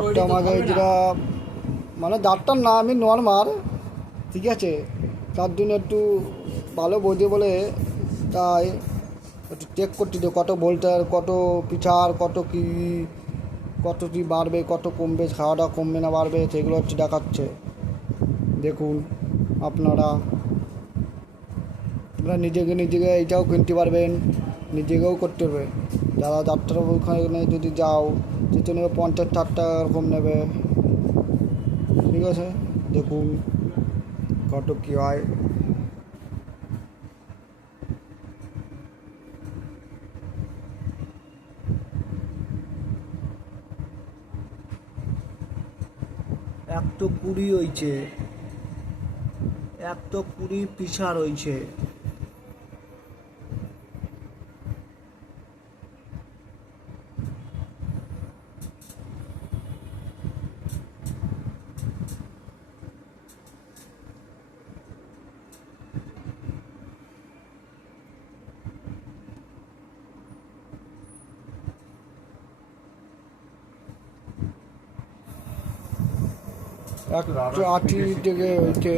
একটা আমাকে যেটা মানে ডাক্তার না, আমি নর্মাল, ঠিক আছে, তার জন্য একটু ভালো বোঝে বলে তাই একটু চেক করতে দিও কত ভোল্টের, কত পিছার, কত কী বাড়বে, কত কমবে, খাওয়াটা কমবে না বাড়বে, সেগুলো হচ্ছে দেখাচ্ছে। দেখুন আপনারা নিজেকে এইটাও কিনতে পারবেন, নিজেকেও করতে পারবে। যারা ডাক্তার ওখানে যদি যাও যেতে নেবে 50-60 টাকা এরকম নেবে, ঠিক আছে। দেখুন কত কী হয়। এক তো 20 হয়েছে, 20 পিছার হয়েছে। এক 80 থেকে হয়েছে